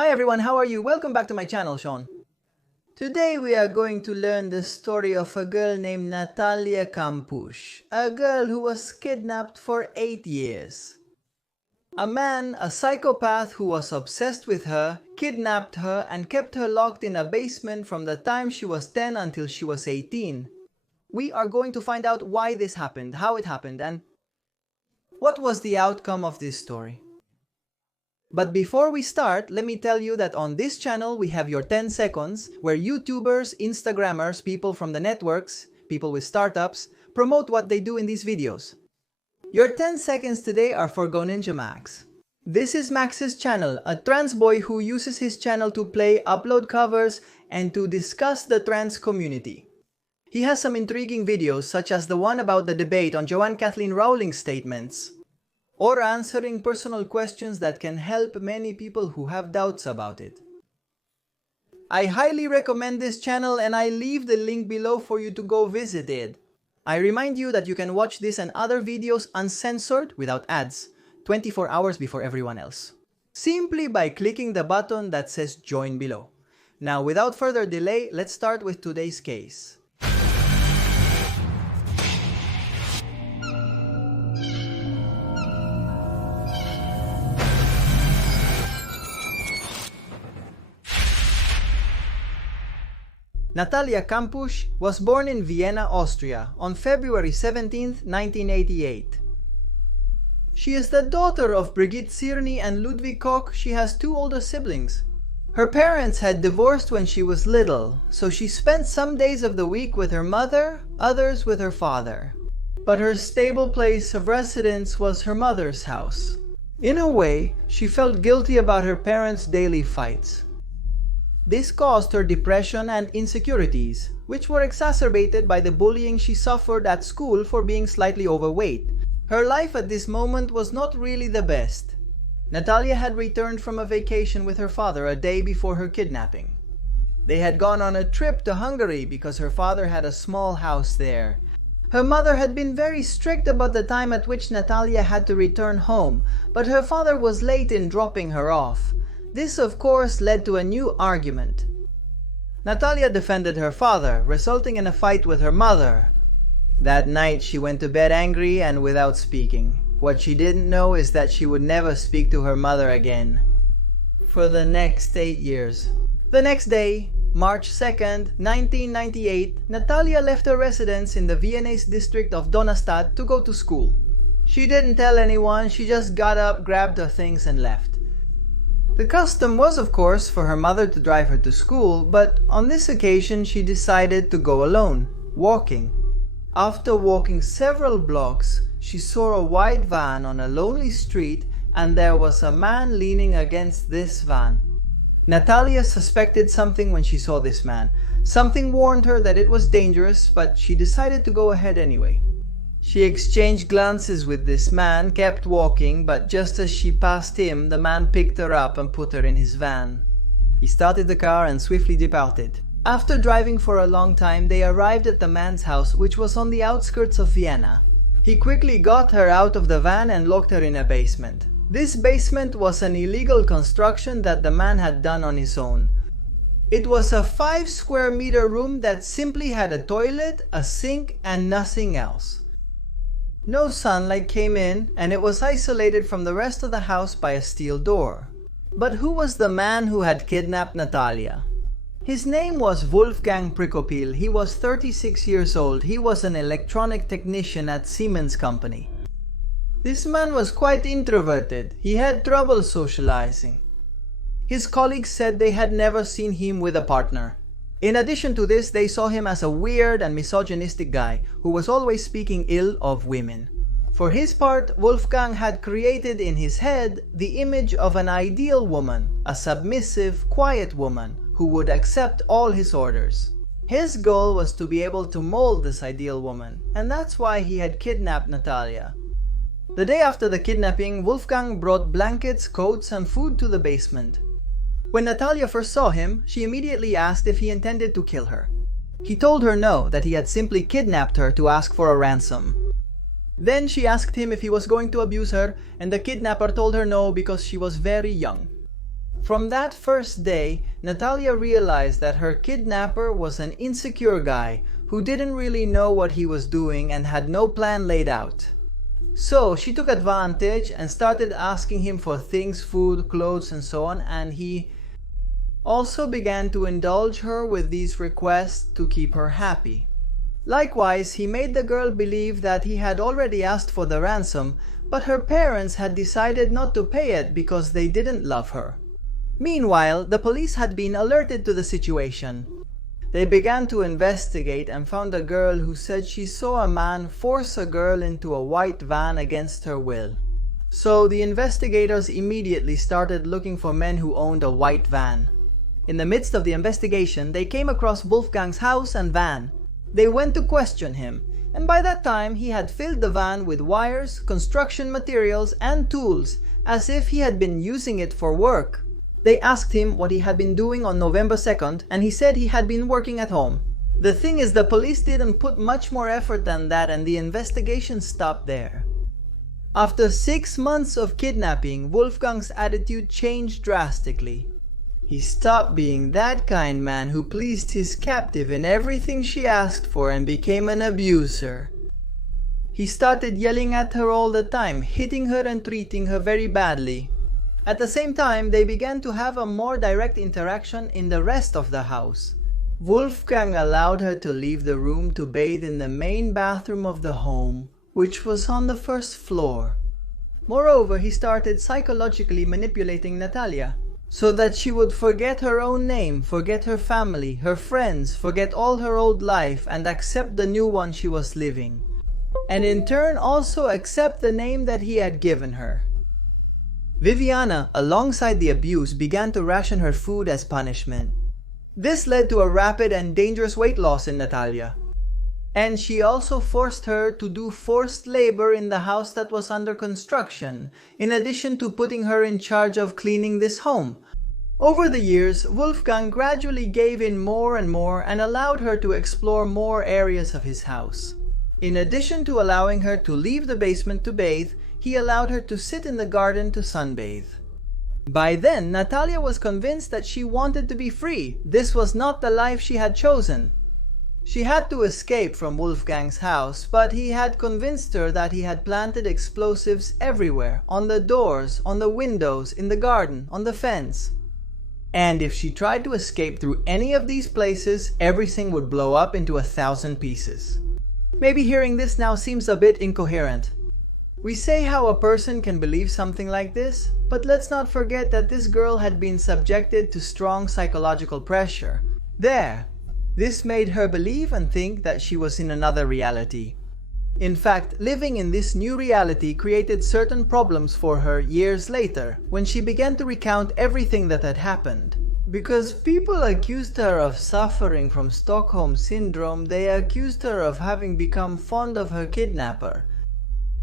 Hi everyone, how are you? Welcome back to my channel, Sean. Today we are going to learn the story of a girl named Natalia Kampusch, a girl who was kidnapped for 8 years. A man, a psychopath who was obsessed with her, kidnapped her and kept her locked in a basement from the time she was 10 until she was 18. We are going to find out why this happened, how it happened, and what was the outcome of this story. But before we start, let me tell you that on this channel we have your 10 seconds where YouTubers, Instagrammers, people from the networks, people with startups, promote what they do in these videos. Your 10 seconds today are for Go Ninja Max. This is Max's channel, a trans boy who uses his channel to play, upload covers, and to discuss the trans community. He has some intriguing videos such as the one about the debate on Joanne Kathleen Rowling's statements, or answering personal questions that can help many people who have doubts about it. I highly recommend this channel and I leave the link below for you to go visit it. I remind you that you can watch this and other videos uncensored without ads, 24 hours before everyone else, simply by clicking the button that says join below. Now without further delay, let's start with today's case. Natalia Kampusch was born in Vienna, Austria, on February 17, 1988. She is the daughter of Brigitte Sirny and Ludwig Koch. She has two older siblings. Her parents had divorced when she was little, so she spent some days of the week with her mother, others with her father. But her stable place of residence was her mother's house. In a way, she felt guilty about her parents' daily fights. This caused her depression and insecurities, which were exacerbated by the bullying she suffered at school for being slightly overweight. Her life at this moment was not really the best. Natalia had returned from a vacation with her father a day before her kidnapping. They had gone on a trip to Hungary because her father had a small house there. Her mother had been very strict about the time at which Natalia had to return home, but her father was late in dropping her off. This, of course, led to a new argument. Natalia defended her father, resulting in a fight with her mother. That night, she went to bed angry and without speaking. What she didn't know is that she would never speak to her mother again for the next 8 years. The next day, March 2nd, 1998, Natalia left her residence in the Viennese district of Donnerstadt to go to school. She didn't tell anyone, she just got up, grabbed her things and left. The custom was, of course, for her mother to drive her to school, but on this occasion she decided to go alone, walking. After walking several blocks, she saw a white van on a lonely street and there was a man leaning against this van. Natalia suspected something when she saw this man. Something warned her that it was dangerous, but she decided to go ahead anyway. She exchanged glances with this man, kept walking, but just as she passed him, the man picked her up and put her in his van. He started the car and swiftly departed. After driving for a long time, they arrived at the man's house, which was on the outskirts of Vienna. He quickly got her out of the van and locked her in a basement. This basement was an illegal construction that the man had done on his own. It was a 5 square meter room that simply had a toilet, a sink, and nothing else. No sunlight came in, and it was isolated from the rest of the house by a steel door. But who was the man who had kidnapped Natalia? His name was Wolfgang. He was 36 years old. He was an electronic technician at Siemens company. This man was quite introverted. He had trouble socializing. His colleagues said they had never seen him with a partner. In addition to this, they saw him as a weird and misogynistic guy who was always speaking ill of women. For his part, Wolfgang had created in his head the image of an ideal woman, a submissive, quiet woman who would accept all his orders. His goal was to be able to mold this ideal woman, and that's why he had kidnapped Natalia. The day after the kidnapping, Wolfgang brought blankets, coats, and food to the basement. When Natalia first saw him, she immediately asked if he intended to kill her. He told her no, that he had simply kidnapped her to ask for a ransom. Then she asked him if he was going to abuse her, and the kidnapper told her no because she was very young. From that first day, Natalia realized that her kidnapper was an insecure guy who didn't really know what he was doing and had no plan laid out. So she took advantage and started asking him for things, food, clothes, and so on, and he also began to indulge her with these requests to keep her happy. Likewise, he made the girl believe that he had already asked for the ransom, but her parents had decided not to pay it because they didn't love her. Meanwhile, the police had been alerted to the situation. They began to investigate and found a girl who said she saw a man force a girl into a white van against her will. So the investigators immediately started looking for men who owned a white van. In the midst of the investigation, they came across Wolfgang's house and van. They went to question him, and by that time he had filled the van with wires, construction materials, and tools, as if he had been using it for work. They asked him what he had been doing on November 2nd, and he said he had been working at home. The thing is, the police didn't put much more effort than that, and the investigation stopped there. After 6 months of kidnapping, Wolfgang's attitude changed drastically. He stopped being that kind man who pleased his captive in everything she asked for and became an abuser. He started yelling at her all the time, hitting her and treating her very badly. At the same time, they began to have a more direct interaction in the rest of the house. Wolfgang allowed her to leave the room to bathe in the main bathroom of the home, which was on the first floor. Moreover, he started psychologically manipulating Natalia, so that she would forget her own name, forget her family, her friends, forget all her old life, and accept the new one she was living. And in turn also accept the name that he had given her. Viviana, alongside the abuse, began to ration her food as punishment. This led to a rapid and dangerous weight loss in Natalia. And she also forced her to do forced labor in the house that was under construction, in addition to putting her in charge of cleaning this home. Over the years, Wolfgang gradually gave in more and more and allowed her to explore more areas of his house. In addition to allowing her to leave the basement to bathe, he allowed her to sit in the garden to sunbathe. By then, Natalia was convinced that she wanted to be free. This was not the life she had chosen. She had to escape from Wolfgang's house, but he had convinced her that he had planted explosives everywhere, on the doors, on the windows, in the garden, on the fence. And if she tried to escape through any of these places, everything would blow up into 1,000 pieces. Maybe hearing this now seems a bit incoherent. We say how a person can believe something like this, but let's not forget that this girl had been subjected to strong psychological pressure. This made her believe and think that she was in another reality. In fact, living in this new reality created certain problems for her years later, when she began to recount everything that had happened. Because people accused her of suffering from Stockholm Syndrome, they accused her of having become fond of her kidnapper.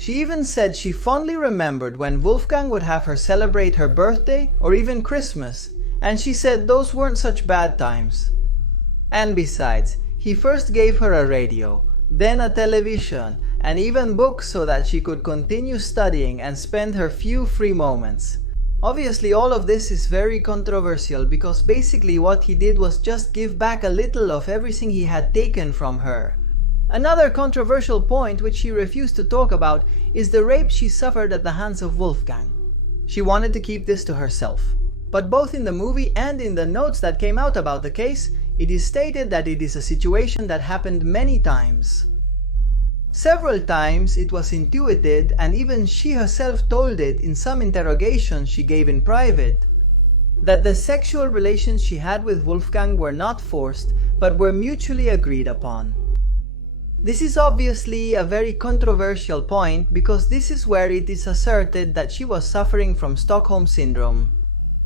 She even said she fondly remembered when Wolfgang would have her celebrate her birthday or even Christmas, and she said those weren't such bad times. And besides, he first gave her a radio, then a television, and even books so that she could continue studying and spend her few free moments. Obviously, all of this is very controversial because basically what he did was just give back a little of everything he had taken from her. Another controversial point which she refused to talk about is the rape she suffered at the hands of Wolfgang. She wanted to keep this to herself. But both in the movie and in the notes that came out about the case, it is stated that it is a situation that happened many times. Several times it was intuited, and even she herself told it in some interrogations she gave in private, that the sexual relations she had with Wolfgang were not forced, but were mutually agreed upon. This is obviously a very controversial point because this is where it is asserted that she was suffering from Stockholm Syndrome.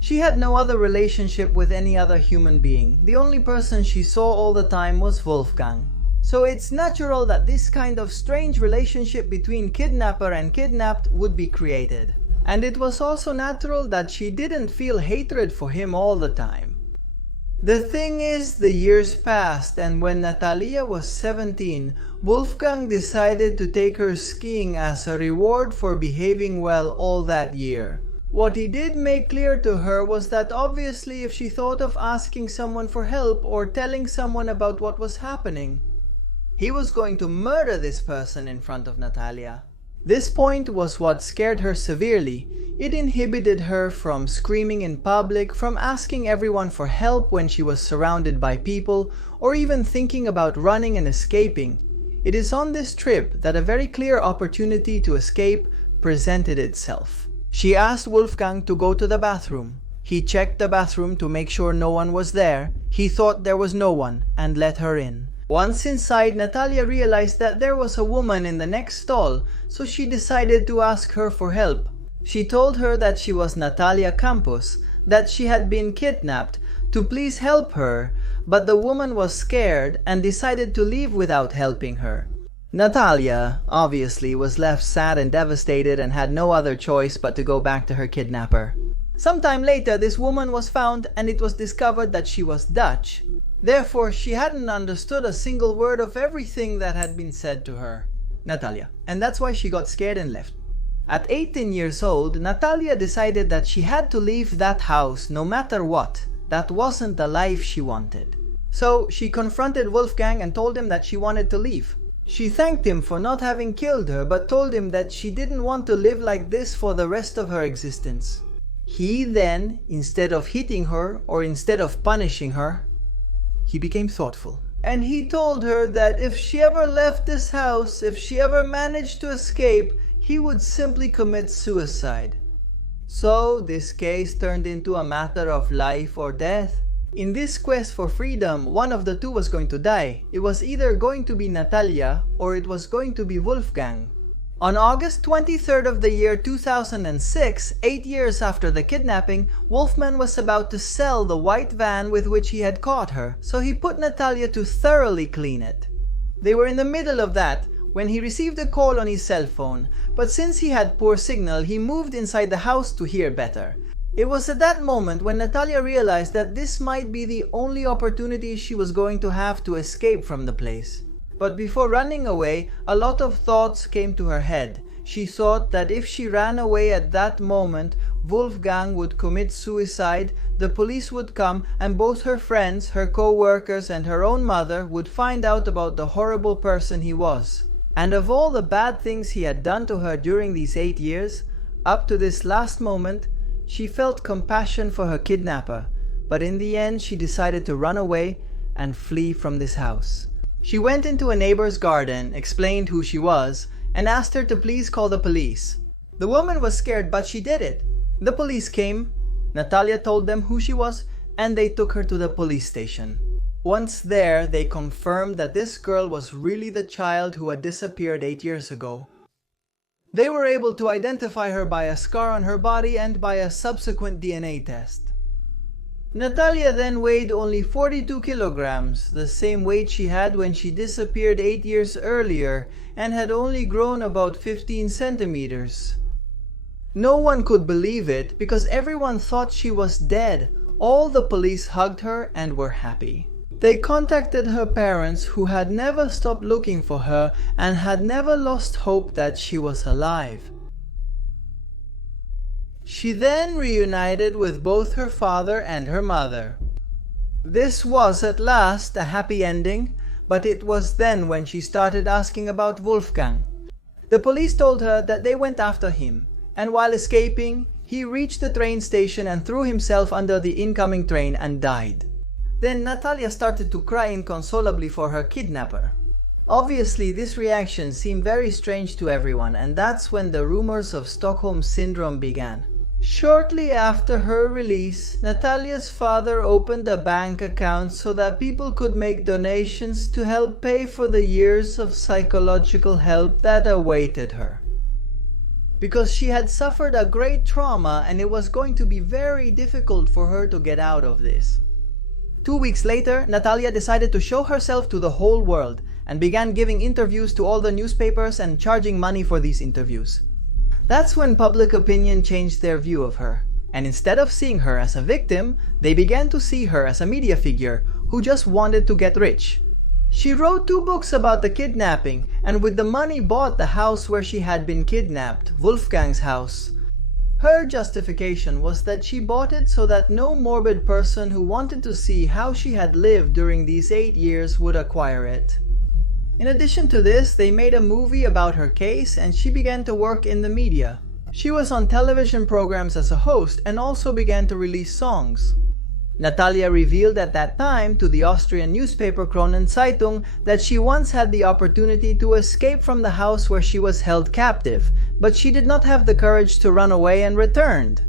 She had no other relationship with any other human being. The only person she saw all the time was Wolfgang. So it's natural that this kind of strange relationship between kidnapper and kidnapped would be created. And it was also natural that she didn't feel hatred for him all the time. The thing is, the years passed, and when Natalia was 17, Wolfgang decided to take her skiing as a reward for behaving well all that year. What he did make clear to her was that obviously if she thought of asking someone for help or telling someone about what was happening, he was going to murder this person in front of Natalia. This point was what scared her severely. It inhibited her from screaming in public, from asking everyone for help when she was surrounded by people, or even thinking about running and escaping. It is on this trip that a very clear opportunity to escape presented itself. She asked Wolfgang to go to the bathroom. He checked the bathroom to make sure no one was there. He thought there was no one and let her in. Once inside, Natalia realized that there was a woman in the next stall, so she decided to ask her for help. She told her that she was Natalia Kampusch, that she had been kidnapped, to please help her, but the woman was scared and decided to leave without helping her. Natalia, obviously, was left sad and devastated and had no other choice but to go back to her kidnapper. Sometime later, this woman was found and it was discovered that she was Dutch. Therefore, she hadn't understood a single word of everything that had been said to her, Natalia, and that's why she got scared and left. At 18 years old, Natalia decided that she had to leave that house no matter what. That wasn't the life she wanted. So she confronted Wolfgang and told him that she wanted to leave. She thanked him for not having killed her, but told him that she didn't want to live like this for the rest of her existence. He then, instead of hitting her or instead of punishing her, he became thoughtful. And he told her that if she ever left this house, if she ever managed to escape, he would simply commit suicide. So this case turned into a matter of life or death. In this quest for freedom, one of the two was going to die. It was either going to be Natalia or it was going to be Wolfgang. On August 23rd of the year 2006, 8 years after the kidnapping, Wolfgang was about to sell the white van with which he had caught her, so he put Natalia to thoroughly clean it. They were in the middle of that when he received a call on his cell phone, but since he had poor signal, he moved inside the house to hear better. It was at that moment when Natalia realized that this might be the only opportunity she was going to have to escape from the place. But before running away, a lot of thoughts came to her head. She thought that if she ran away at that moment, Wolfgang would commit suicide, the police would come, and both her friends, her co-workers, and her own mother would find out about the horrible person he was. And of all the bad things he had done to her during these 8 years, up to this last moment, she felt compassion for her kidnapper. But in the end, she decided to run away and flee from this house. She went into a neighbor's garden, explained who she was, and asked her to please call the police. The woman was scared, but she did it. The police came, Natalia told them who she was, and they took her to the police station. Once there, they confirmed that this girl was really the child who had disappeared 8 years ago. They were able to identify her by a scar on her body and by a subsequent DNA test. Natalia then weighed only 42 kilograms, the same weight she had when she disappeared 8 years earlier, and had only grown about 15 centimeters. No one could believe it because everyone thought she was dead. All the police hugged her and were happy. They contacted her parents, who had never stopped looking for her and had never lost hope that she was alive. She then reunited with both her father and her mother. This was at last a happy ending, but it was then when she started asking about Wolfgang. The police told her that they went after him, and while escaping, he reached the train station and threw himself under the incoming train and died. Then Natalia started to cry inconsolably for her kidnapper. Obviously, this reaction seemed very strange to everyone, and that's when the rumors of Stockholm Syndrome began. Shortly after her release, Natalia's father opened a bank account so that people could make donations to help pay for the years of psychological help that awaited her. Because she had suffered a great trauma and it was going to be very difficult for her to get out of this. 2 weeks later, Natalia decided to show herself to the whole world and began giving interviews to all the newspapers and charging money for these interviews. That's when public opinion changed their view of her, and instead of seeing her as a victim, they began to see her as a media figure who just wanted to get rich. She wrote 2 books about the kidnapping, and with the money bought the house where she had been kidnapped, Wolfgang's house. Her justification was that she bought it so that no morbid person who wanted to see how she had lived during these 8 years would acquire it. In addition to this, they made a movie about her case and she began to work in the media. She was on television programs as a host and also began to release songs. Natalia revealed at that time to the Austrian newspaper Kronenzeitung that she once had the opportunity to escape from the house where she was held captive, but she did not have the courage to run away and returned.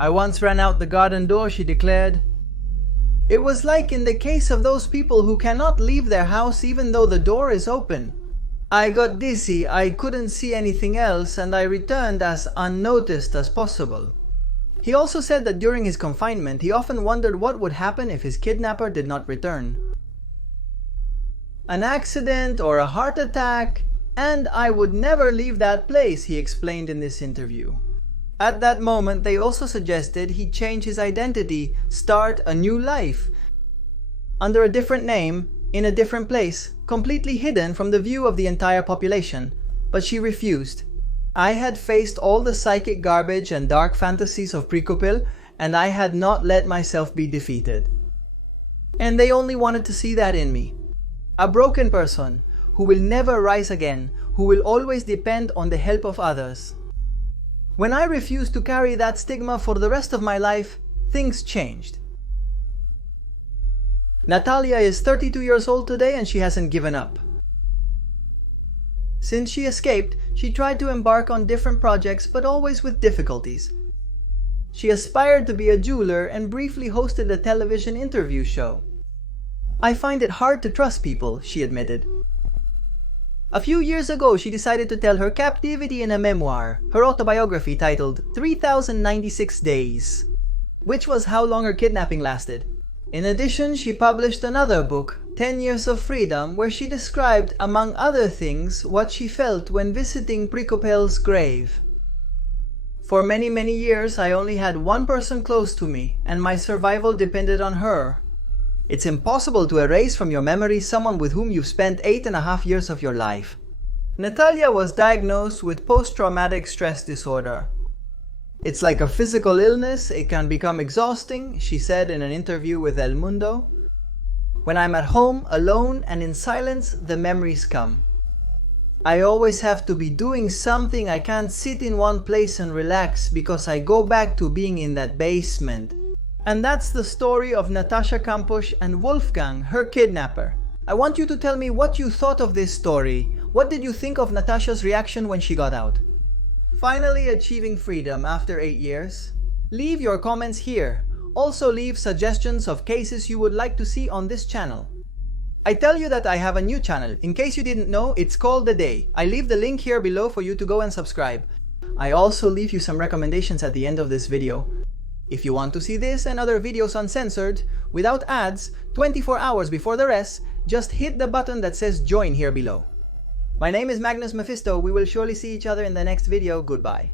"I once ran out the garden door," she declared. "It was like in the case of those people who cannot leave their house even though the door is open. I got dizzy, I couldn't see anything else, and I returned as unnoticed as possible." He also said that during his confinement, he often wondered what would happen if his kidnapper did not return. "An accident or a heart attack, and I would never leave that place," he explained in this interview. At that moment, they also suggested he change his identity, start a new life, under a different name, in a different place, completely hidden from the view of the entire population, but she refused. "I had faced all the psychic garbage and dark fantasies of Prekopil, and I had not let myself be defeated. And they only wanted to see that in me. A broken person, who will never rise again, who will always depend on the help of others. When I refused to carry that stigma for the rest of my life, things changed." Natalia is 32 years old today and she hasn't given up. Since she escaped, she tried to embark on different projects but always with difficulties. She aspired to be a jeweler and briefly hosted a television interview show. "I find it hard to trust people," she admitted. A few years ago, she decided to tell her captivity in a memoir, her autobiography titled 3096 Days, which was how long her kidnapping lasted. In addition, she published another book, 10 Years of Freedom, where she described, among other things, what she felt when visiting Prekopil's grave. "For many, many years, I only had one person close to me, and my survival depended on her. It's impossible to erase from your memory someone with whom you've spent 8.5 years of your life." Natalia was diagnosed with post-traumatic stress disorder. "It's like a physical illness, it can become exhausting," she said in an interview with El Mundo. "When I'm at home, alone, and in silence, the memories come. I always have to be doing something. I can't sit in one place and relax because I go back to being in that basement." And that's the story of Natasha Kampusch and Wolfgang, her kidnapper. I want you to tell me what you thought of this story. What did you think of Natasha's reaction when she got out? Finally achieving freedom after 8 years? Leave your comments here. Also leave suggestions of cases you would like to see on this channel. I tell you that I have a new channel. In case you didn't know, it's called The Day. I leave the link here below for you to go and subscribe. I also leave you some recommendations at the end of this video. If you want to see this and other videos uncensored, without ads, 24 hours before the rest, just hit the button that says join here below. My name is Magnus Mephisto. We will surely see each other in the next video. Goodbye.